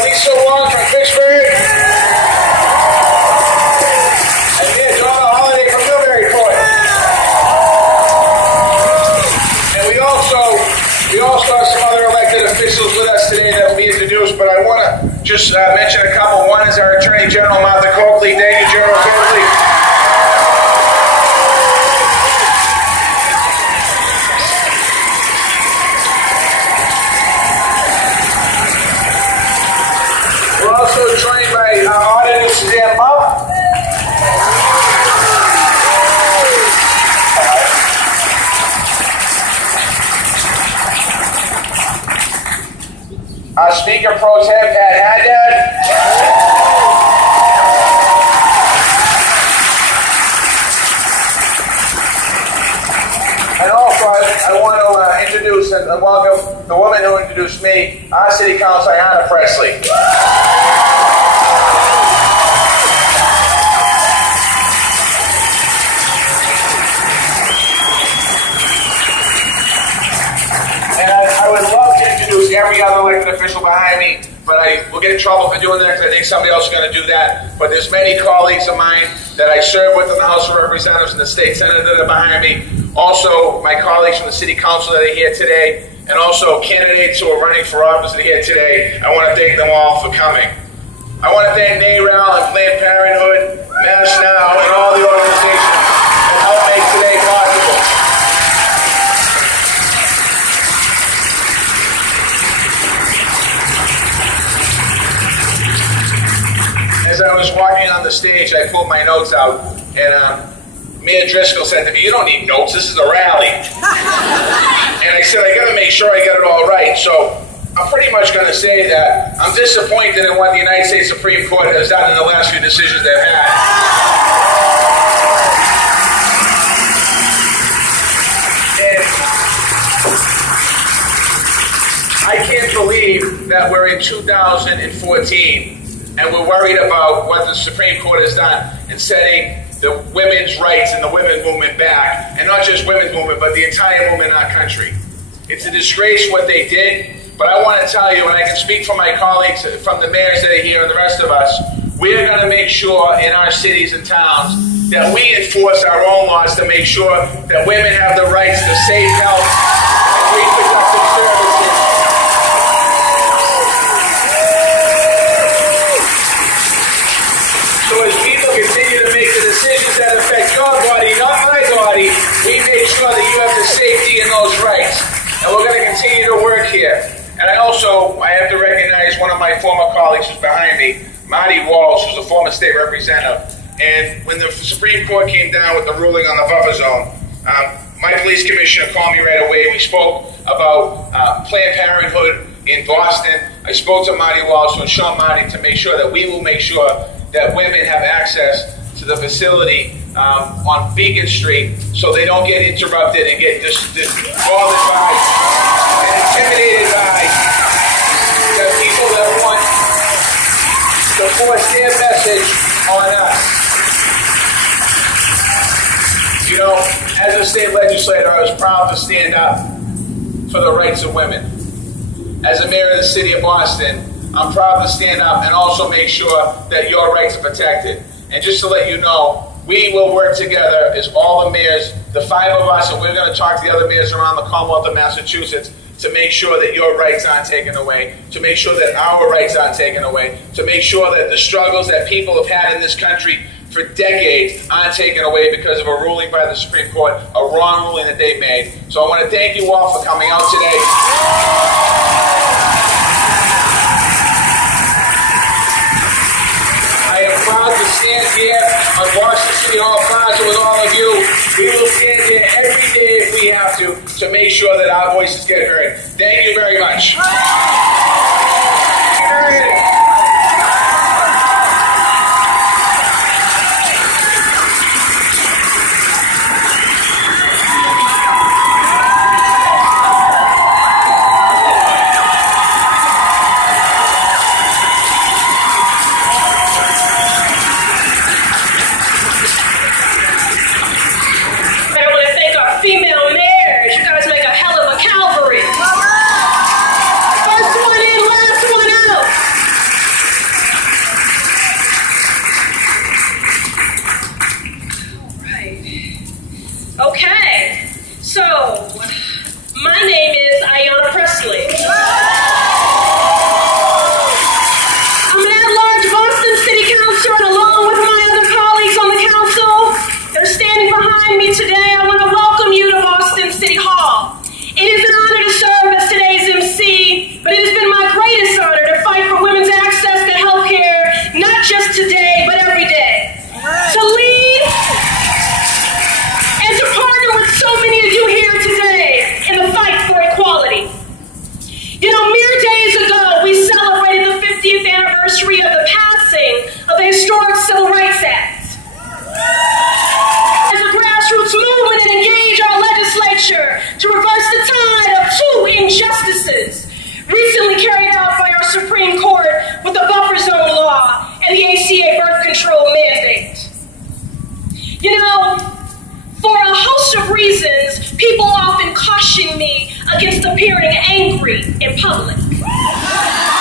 But I want to just mention a couple. One is our Attorney General, Martha Coakley. Thank you, General Coakley. We're also joined by our auditor, Suzanne Mupp. Our Speaker Pro Tem, Pat Haddad. And also, I want to introduce and welcome the woman who introduced me, our City Councilor, Ayanna Presley. Every other elected official behind me, but I will get in trouble for doing that because I think somebody else is going to do that. But there's many colleagues of mine that I serve with in the House of Representatives and the State Senate that are behind me. Also, my colleagues from the City Council that are here today, and also candidates who are running for office that are here today. I want to thank them all for coming. I want to thank NARAL and Planned Parenthood, Mass Now, and all the organizations that help make today possible. As I was walking on the stage, I pulled my notes out, and Mayor Driscoll said to me, "You don't need notes, this is a rally." And I said, "I got to make sure I got it all right." So I'm pretty much going to say that I'm disappointed in what the United States Supreme Court has done in the last few decisions they've had. And I can't believe that we're in 2014 and we're worried about what the Supreme Court has done in setting the women's rights and the women's movement back, and not just women's movement, but the entire movement in our country. It's a disgrace what they did, but I want to tell you, and I can speak for my colleagues, from the mayors that are here and the rest of us, we are going to make sure in our cities and towns that we enforce our own laws to make sure that women have the rights to safe health and reproductive services. So as people continue to make the decisions that affect your body, not my body, we make sure that you have the safety and those rights. And we're going to continue to work here. And I have to recognize one of my former colleagues who's behind me, Marty Walsh, who's a former state representative. And when the Supreme Court came down with the ruling on the buffer zone, my police commissioner called me right away. We spoke about Planned Parenthood in Boston. I spoke to Marty Walsh and Sean Marty to make sure that we will make sure that women have access to the facility on Beacon Street so they don't get interrupted and get bothered by and intimidated by the people that want to force their message on us. You know, as a state legislator, I was proud to stand up for the rights of women. As a mayor of the city of Boston, I'm proud to stand up and also make sure that your rights are protected. And just to let you know, we will work together as all the mayors, the 5 of us, and we're going to talk to the other mayors around the Commonwealth of Massachusetts to make sure that your rights aren't taken away, to make sure that our rights aren't taken away, to make sure that the struggles that people have had in this country for decades aren't taken away because of a ruling by the Supreme Court, a wrong ruling that they made. So I want to thank you all for coming out today. Proud to stand here on Washington City Hall Plaza with all of you. We will stand here every day if we have to make sure that our voices get heard. Thank you very much. Female mayors, you guys make a hell of a cavalry. First one in, last one out. reasons, people often caution me against appearing angry in public.